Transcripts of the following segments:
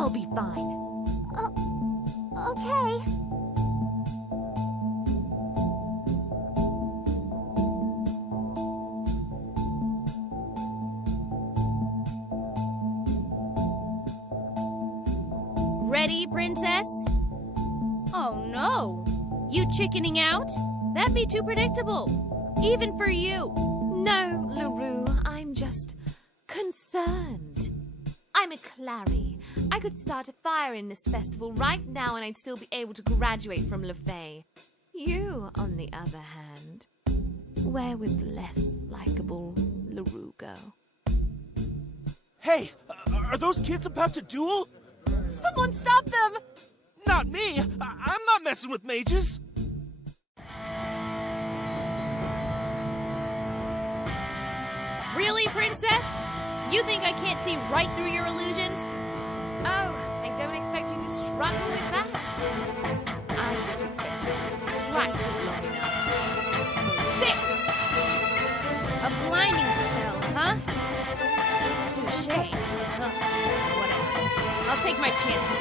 I'll be fine. Okay. Ready, princess? Oh no! You chickening out? That'd be too predictable. Even for you. No, LaRue, I'm just concerned. I'm a Clary. I could start a fire in this festival right now and I'd still be able to graduate from LaFay. You, on the other hand, where would the less likable LaRue go? Hey, are those kids about to duel? Someone stop them! Not me! I'm not messing with mages! Really, princess? You think I can't see right through your illusions? Oh, I don't expect you to struggle with that. I just expect you to be distracted long enough. This! A blinding spell, huh? Touché. Whatever. I'll take my chances.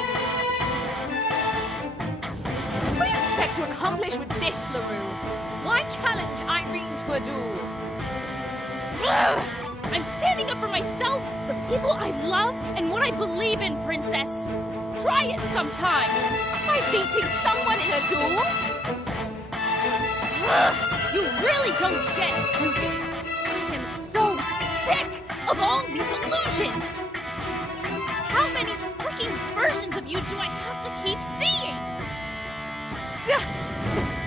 What do you expect to accomplish with this, LaRue? Why challenge Irene to a duel? Ugh! I'm standing up for myself, the people I love, and what I believe in, princess. Try it sometime. By beating someone in a duel? Ugh! You really don't get it, do you? I am so sick of all these illusions. How many freaking versions of you do I have to keep seeing?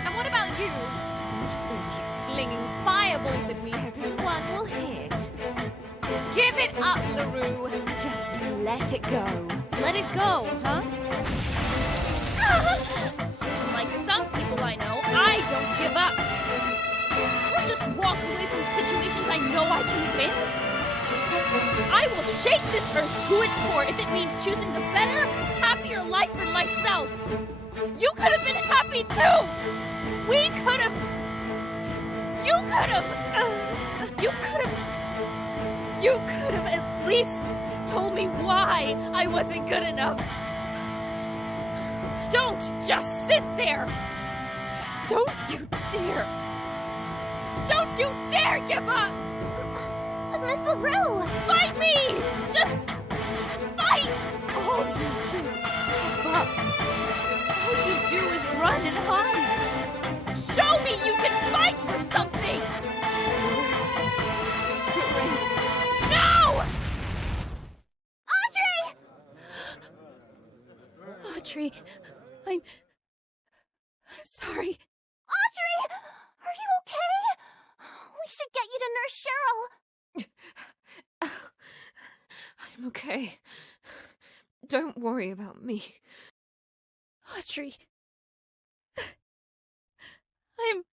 And what about you? I'm just going to keep flinging fireballs at me, hoping one will hit. Give it up, LaRue. Just let it go. Let it go, huh? Like some people I know, I don't give up. I don't just walk away from situations I know I can win. I will shake this earth to its core if it means choosing the better, happier life for myself. You could have been happy too. We could have. You could have. You could have at least told me why I wasn't good enough. Don't just sit there. Don't you dare. Don't you dare give up. Miss LaRue! Fight me! Just fight! All you do is give up. All you do is run and hide. Show me you can fight for something! No! Audrey! Audrey, I'm sorry. Audrey! Are you okay? We should get you to Nurse Cheryl. I'm okay. Don't worry about me. Audrey. I'm...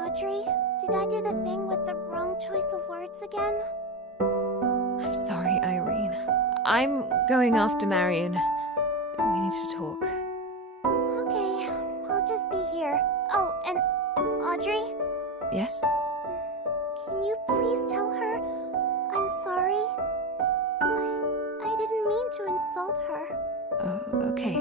Audrey, did I do the thing with the wrong choice of words again? I'm sorry, Irene. I'm going after Marion. We need to talk. Okay, I'll just be here. Oh, and Audrey? Yes? Can you please tell her I'm sorry? I didn't mean to insult her. Oh, okay.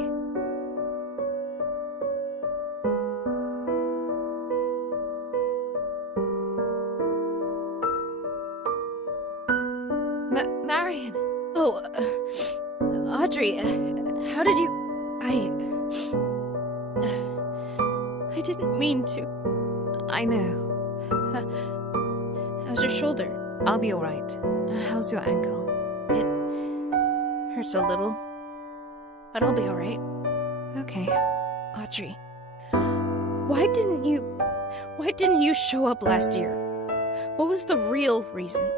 Marion! Oh, Audrey, how did you... I didn't mean to. I know. How's your shoulder? I'll be alright. How's your ankle? It hurts a little, but I'll be alright. Okay. Audrey, why didn't you show up last year? What was the real reason?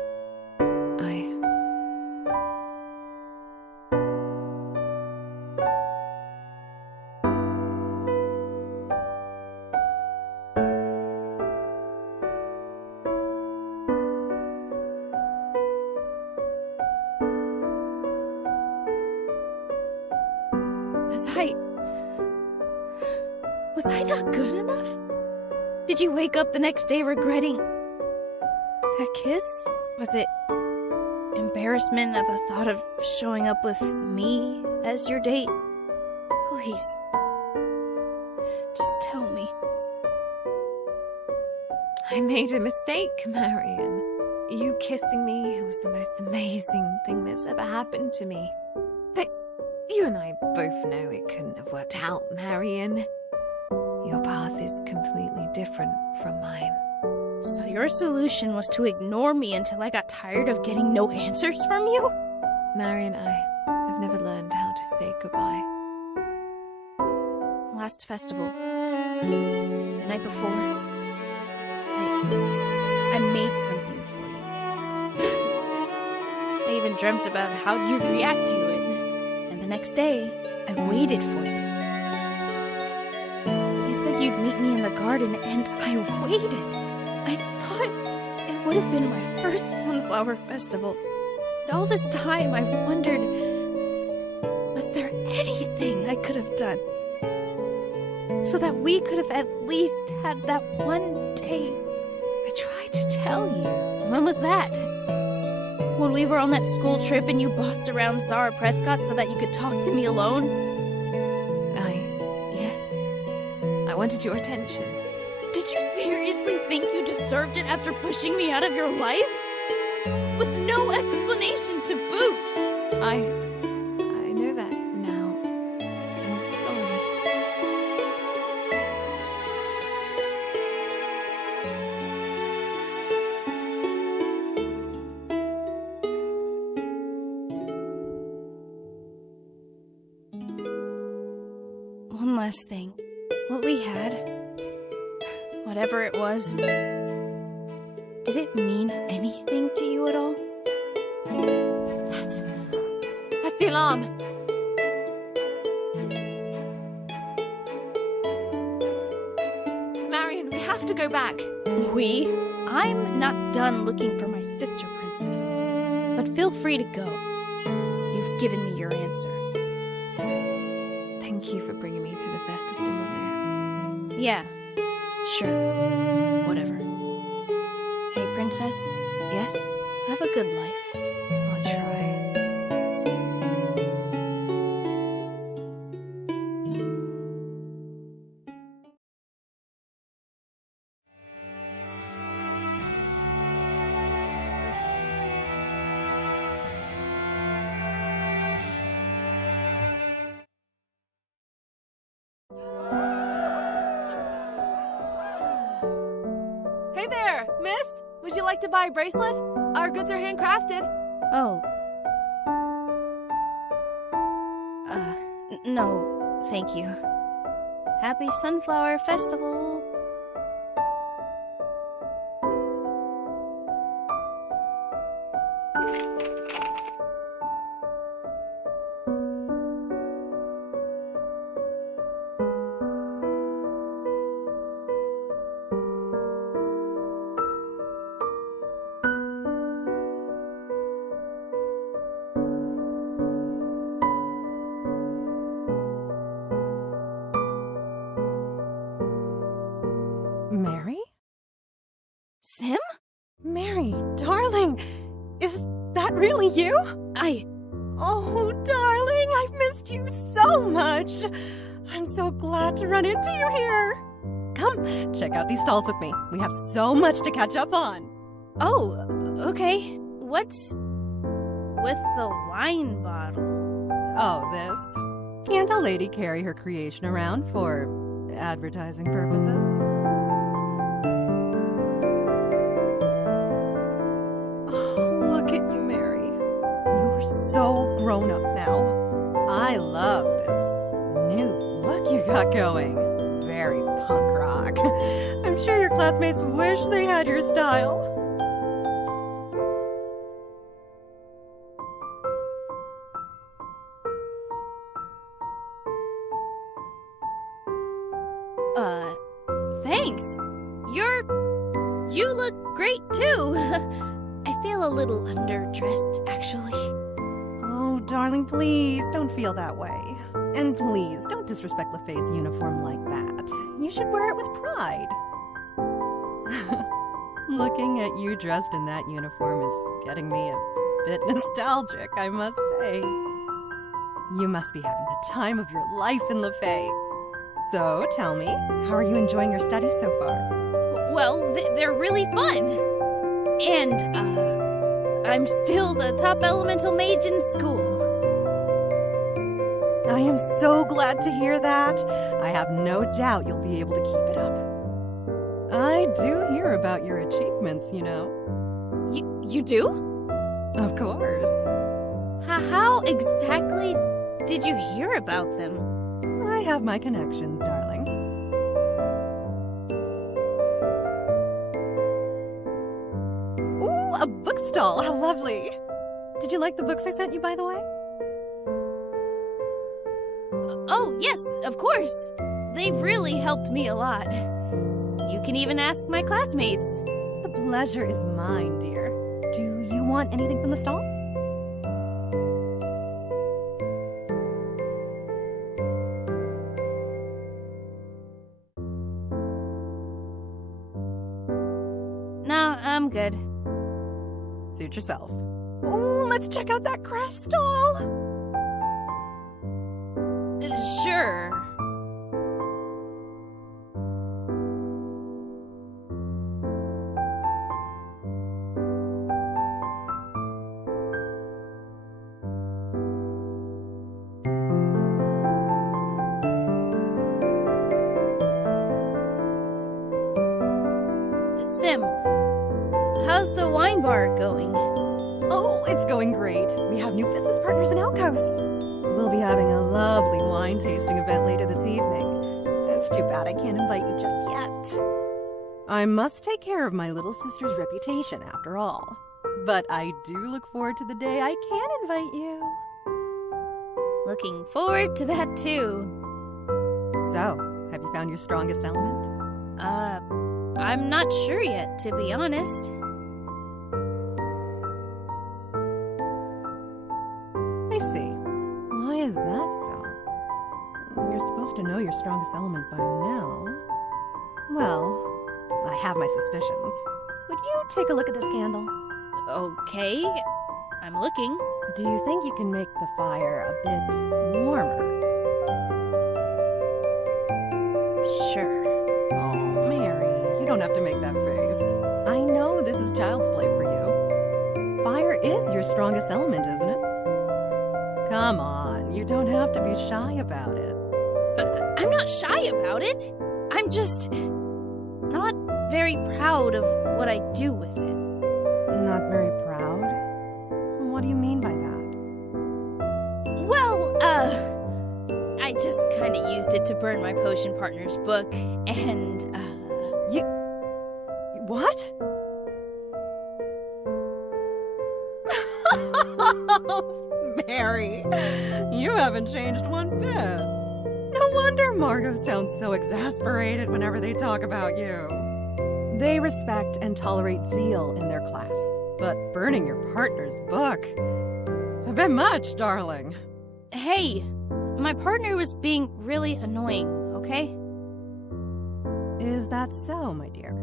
Was I not good enough? Did you wake up the next day regretting that kiss? Was it embarrassment at the thought of showing up with me as your date? Please, just tell me. I made a mistake, Marion. You kissing me was the most amazing thing that's ever happened to me. But you and I both know it couldn't have worked out, Marion. Your path is completely different from mine. So your solution was to ignore me until I got tired of getting no answers from you? Marion, I have never learned how to say goodbye. Last festival, the night before, I made something for you. I even dreamt about how you'd react to it. And the next day, I waited for you. You said you'd meet me in the garden, and I waited. I thought it would have been my first Sunflower Festival. And all this time, I've wondered, was there anything I could have done so that we could have at least had that one day? I tried to tell you. When was that? When we were on that school trip and you bossed around Zara Prescott so that you could talk to me alone? Yes. I wanted your attention. Did you seriously think you deserved it after pushing me out of your life? With no explanation to boot. I know that now. I'm sorry. One last thing. What we had, whatever it was, did it mean anything to you at all? That's the alarm. Marion, we have to go back. We? I'm not done looking for my sister princess. But feel free to go. You've given me your answer. Thank you for bringing me to the festival, Maria. Yeah, sure. Whatever. Hey, princess. Yes? Have a good life. I'll try. Hey there, miss! Would you like to buy a bracelet? Our goods are handcrafted. Oh. No, thank you. Happy Sunflower Festival! Mary? Sim? Mary, darling, is that really you? Oh, darling, I've missed you so much. I'm so glad to run into you here. Come, check out these stalls with me. We have so much to catch up on. Oh, okay. What's with the wine bottle? Oh, this. Can't a lady carry her creation around for advertising purposes? Oh, look at you, Mary. You're so grown up now. I love this new look you got going. Very punk rock. I'm sure your classmates wish they had your style. Thanks. You look great too. I feel a little underdressed, actually. Oh, darling, please don't feel that way. And please don't disrespect LaFay's uniform like that. You should wear it with pride. Looking at you dressed in that uniform is getting me a bit nostalgic, I must say. You must be having the time of your life in LaFay. So, tell me, how are you enjoying your studies so far? Well, they're really fun. And, I'm still the top elemental mage in school. I am so glad to hear that. I have no doubt you'll be able to keep it up. I do hear about your achievements, you know. You do? Of course. How exactly did you hear about them? I have my connections, darling. Ooh, a bookstall! How lovely! Did you like the books I sent you, by the way? Oh, yes, of course. They've really helped me a lot. You can even ask my classmates. The pleasure is mine, dear. Do you want anything from the stall? No, I'm good. Suit yourself. Ooh, let's check out that craft stall! Sure. Sim, how's the wine bar going? Oh, it's going great. We have new business partners in Elkos. We'll be having a lovely wine tasting event later this evening. It's too bad I can't invite you just yet. I must take care of my little sister's reputation after all. But I do look forward to the day I can invite you. Looking forward to that too. So, have you found your strongest element? I'm not sure yet, to be honest. I see. Why is that so? You're supposed to know your strongest element by now. Well, I have my suspicions. Would you take a look at this candle? Okay, I'm looking. Do you think you can make the fire a bit warmer? Sure. Oh, Mary, you don't have to make that face. I know this is child's play for you. Fire is your strongest element, isn't it? Come on, you don't have to be shy about it. I'm not shy about it. I'm just not very proud of what I do with it. Not very proud? What do you mean by that? Well, I just kind of used it to burn my potion partner's book, and, You... What? Mary, you haven't changed one bit. No wonder Margot sounds so exasperated whenever they talk about you. They respect and tolerate zeal in their class, but burning your partner's book... A bit much, darling. Hey, my partner was being really annoying, okay? Is that so, my dear?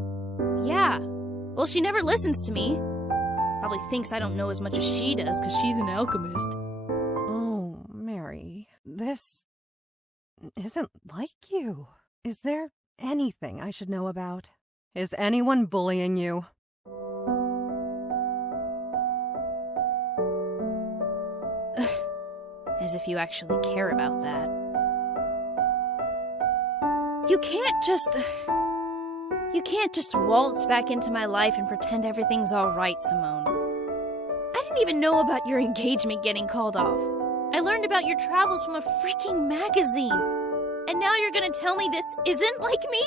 Yeah. Well, she never listens to me. Probably thinks I don't know as much as she does because she's an alchemist. Oh, Mary, this isn't like you. Is there anything I should know about? Is anyone bullying you? As if you actually care about that. You can't just waltz back into my life and pretend everything's all right, Simone. I didn't even know about your engagement getting called off. I learned about your travels from a freaking magazine. And now you're gonna tell me this isn't like me?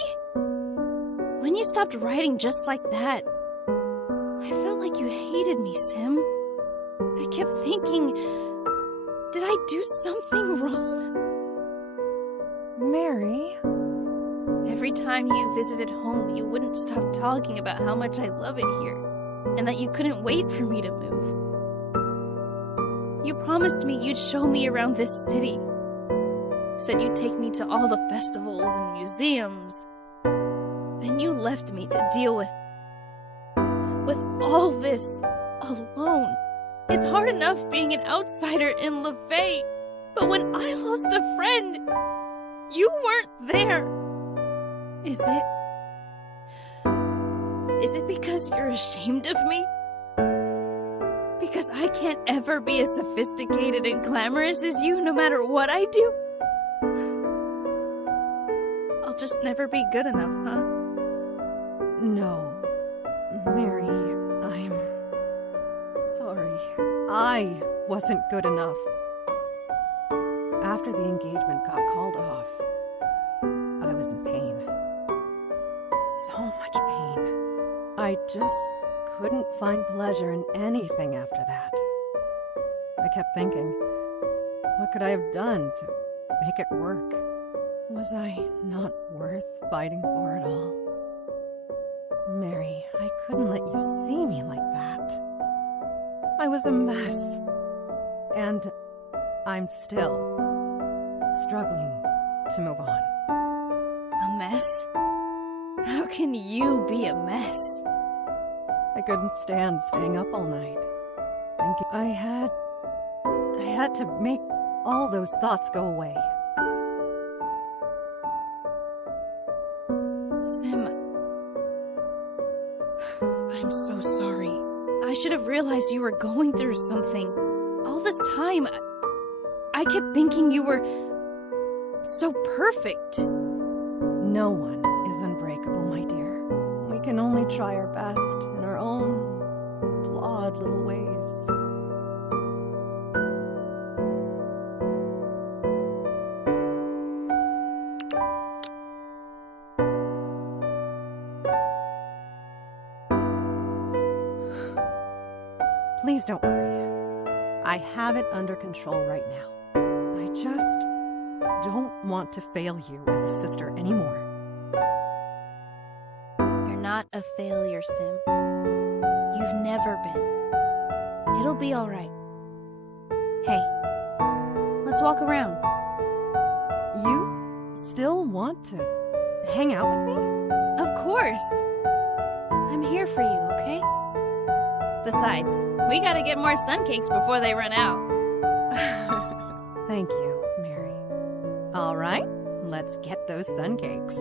When you stopped writing just like that, I felt like you hated me, Sim. I kept thinking, did I do something wrong? Mary? Every time you visited home, you wouldn't stop talking about how much I love it here, and that you couldn't wait for me to move. You promised me you'd show me around this city. Said you'd take me to all the festivals and museums. Then you left me to deal with all this alone. It's hard enough being an outsider in LaFay, but when I lost a friend, you weren't there. Is it because you're ashamed of me? Because I can't ever be as sophisticated and glamorous as you no matter what I do? I'll just never be good enough, huh? No, Mary, I'm sorry. I wasn't good enough. After the engagement got called off, I was in pain. So much pain. I just couldn't find pleasure in anything after that. I kept thinking, what could I have done to make it work? Was I not worth fighting for at all? Mary, I couldn't let you see me like that. I was a mess. And I'm still struggling to move on. A mess? How can you be a mess? I couldn't stand staying up all night. Thinking I had to make all those thoughts go away. Sim, I'm so sorry. I should have realized you were going through something. All this time, I kept thinking you were so perfect. No one is unbreakable, my dear. We can only try our best in our own flawed little ways. Please don't worry. I have it under control right now. I just don't want to fail you as a sister anymore. You're not a failure, Sim. You've never been. It'll be all right. Hey, let's walk around. You still want to hang out with me? Of course. I'm here for you, okay? Besides, we gotta get more sun cakes before they run out. Thank you, Mary. All right, let's get those sun cakes.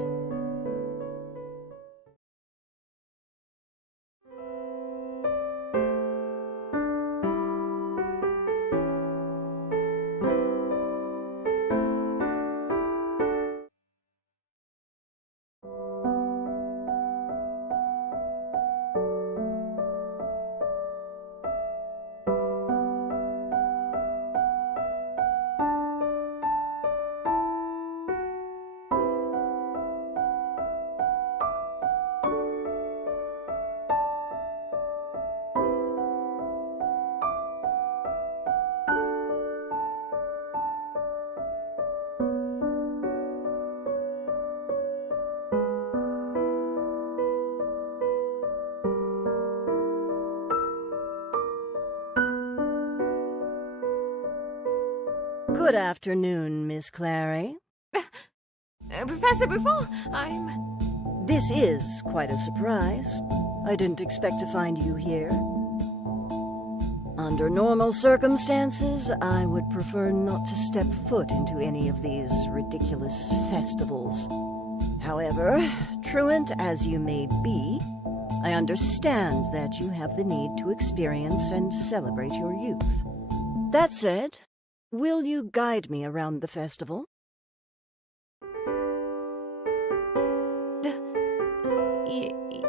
Good afternoon, Miss Clary. Professor Buffon, This is quite a surprise. I didn't expect to find you here. Under normal circumstances, I would prefer not to step foot into any of these ridiculous festivals. However, truant as you may be, I understand that you have the need to experience and celebrate your youth. That said, will you guide me around the festival?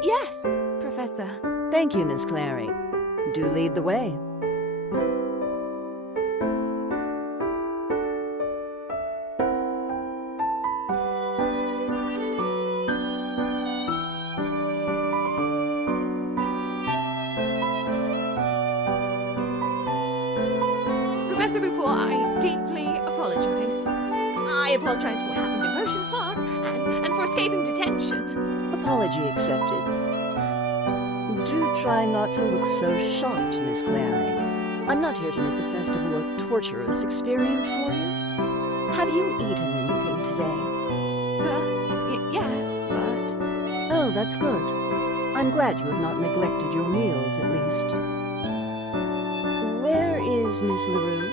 Yes, Professor. Thank you, Miss Clary. Do lead the way. Professor Buffon, I deeply apologize. I apologize for what happened in Potion's class and for escaping detention. Apology accepted. Do try not to look so shocked, Miss Clary. I'm not here to make the festival a torturous experience for you. Have you eaten anything today? Yes, but... Oh, that's good. I'm glad you have not neglected your meals, at least. Where is Miss LaRue?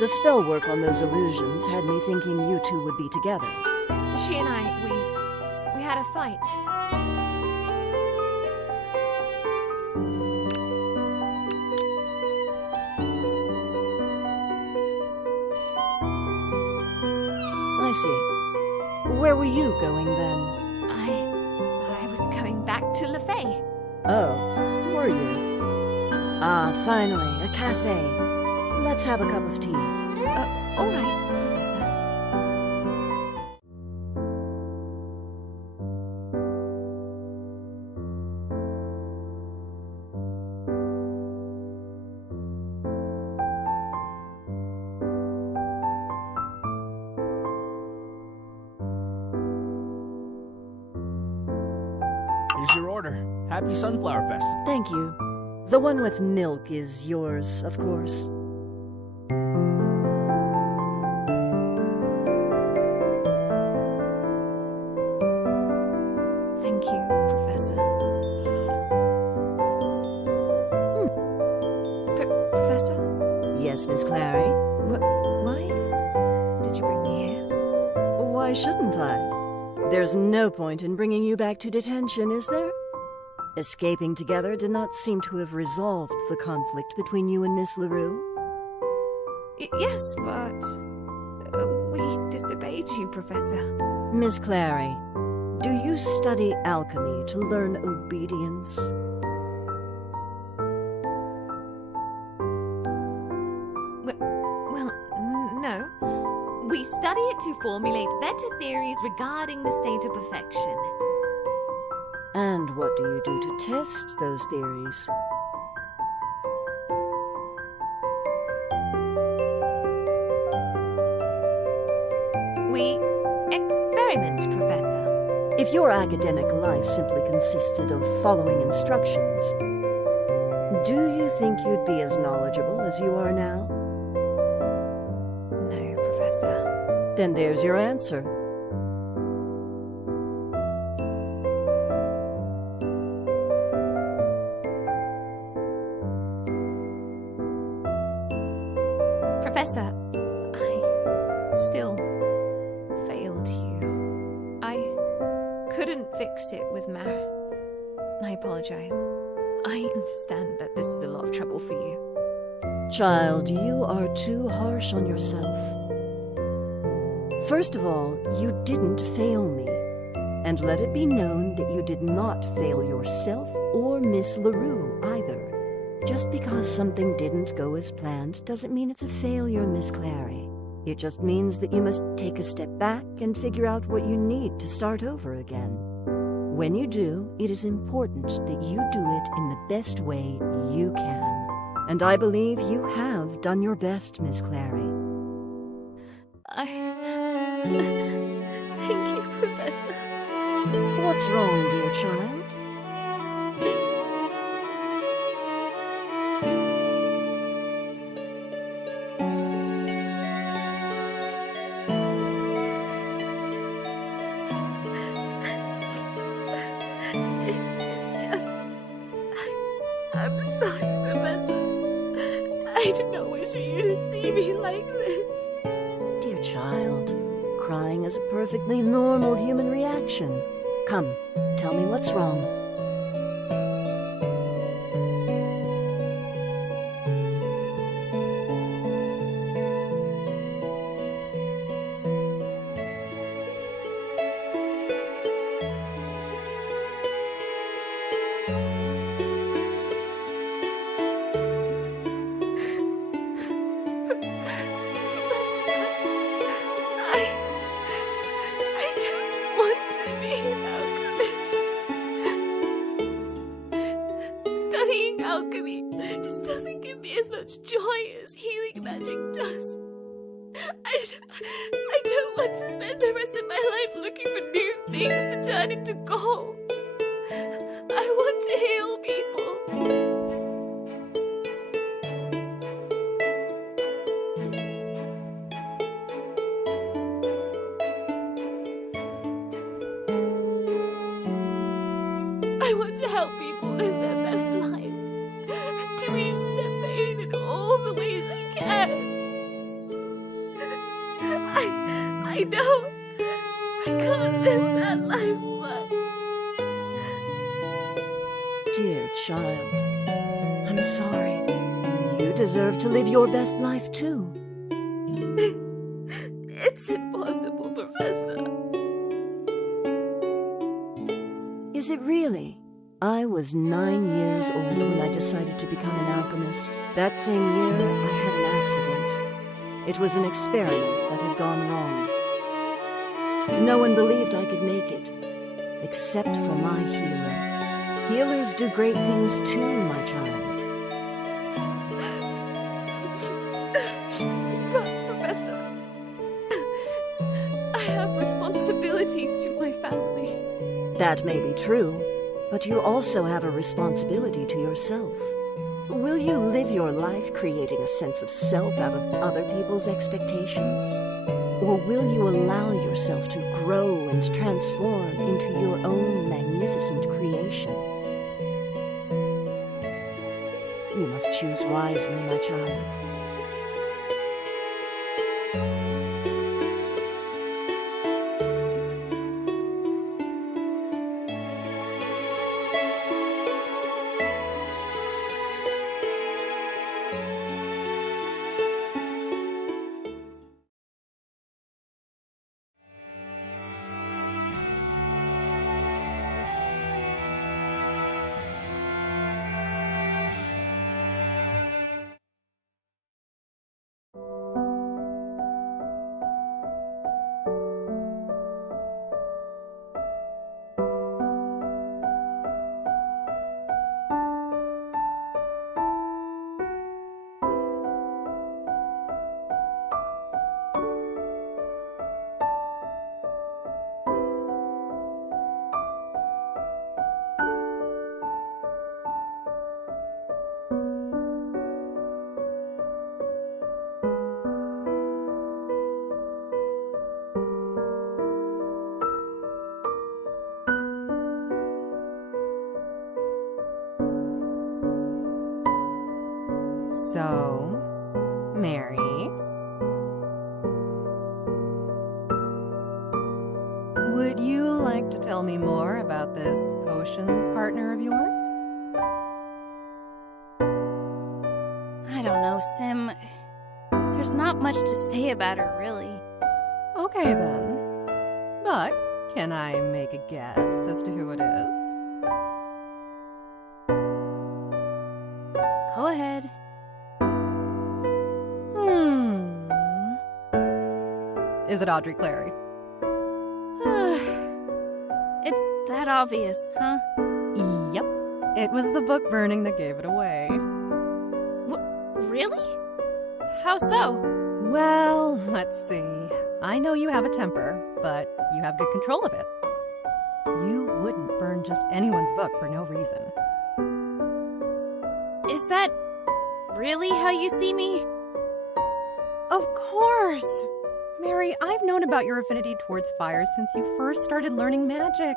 The spell work on those illusions had me thinking you two would be together. She and I, we had a fight. I see. Where were you going then? I was going back to LaFay. Oh, were you? Ah, finally, a cafe. Let's have a cup of tea. All right, Professor. Here's your order. Happy Sunflower Festival. Thank you. The one with milk is yours, of course. Thank you, Professor. Professor? Yes, Miss Clary? Why did you bring me here? Why shouldn't I? There's no point in bringing you back to detention, is there? Escaping together did not seem to have resolved the conflict between you and Miss LaRue. Yes, but... we disobeyed you, Professor. Miss Clary, do you study alchemy to learn obedience? Well, no. We study it to formulate better theories regarding the state of perfection. And what do you do to test those theories? We experiment, Professor. If your academic life simply consisted of following instructions, do you think you'd be as knowledgeable as you are now? No, Professor. Then there's your answer. Professor, I still failed you. I couldn't fix it with Mar. I apologize. I understand that this is a lot of trouble for you. Child, you are too harsh on yourself. First of all, you didn't fail me. And let it be known that you did not fail yourself or Miss LaRue either. Just because something didn't go as planned doesn't mean it's a failure, Miss Clary. It just means that you must take a step back and figure out what you need to start over again. When you do, it is important that you do it in the best way you can. And I believe you have done your best, Miss Clary. Thank you, Professor. What's wrong, dear child? It's just... I'm sorry, Professor. I didn't always for you to see me like this. Dear child, crying is a perfectly normal human reaction. Come, tell me what's wrong. I don't want to be an alchemist. Studying alchemy just doesn't give me as much joy as healing magic does. I don't want to spend the rest of my life looking for new things to turn into gold. I want to heal people. I want to help people live their best lives. To ease their pain in all the ways I can. I know I can't live that life, but... Dear child, I'm sorry. You deserve to live your best life, too. It's impossible, Professor. Is it really? I was 9 years old when I decided to become an alchemist. That same year, I had an accident. It was an experiment that had gone wrong. No one believed I could make it, except for my healer. Healers do great things too, my child. But, Professor, I have responsibilities to my family. That may be true, but you also have a responsibility to yourself. Will you live your life creating a sense of self out of other people's expectations? Or will you allow yourself to grow and transform into your own magnificent creation? You must choose wisely, my child. So, Mary, would you like to tell me more about this potions partner of yours? I don't know, Sim. There's not much to say about her, really. Okay, then. But can I make a guess as to who it is? Go ahead. Is it Audrey Clary? It's that obvious, huh? Yep. It was the book burning that gave it away. Really? How so? Well, let's see. I know you have a temper, but you have good control of it. You wouldn't burn just anyone's book for no reason. Is that really how you see me? Of course! Mary, I've known about your affinity towards fire since you first started learning magic.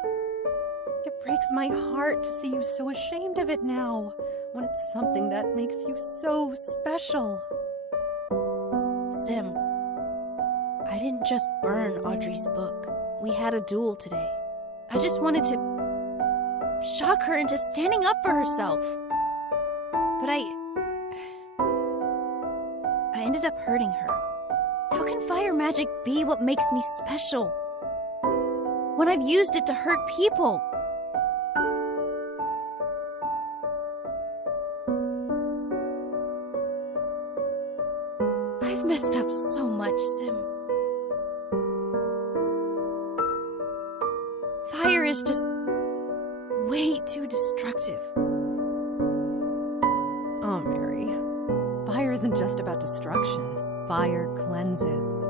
It breaks my heart to see you so ashamed of it now, when it's something that makes you so special. Sim, I didn't just burn Audrey's book. We had a duel today. I just wanted to shock her into standing up for herself. But I ended up hurting her. How can fire magic be what makes me special when I've used it to hurt people? I've messed up so much, Sim. Fire is just way too destructive. Oh, Mary. Fire isn't just about destruction. Fire cleanses.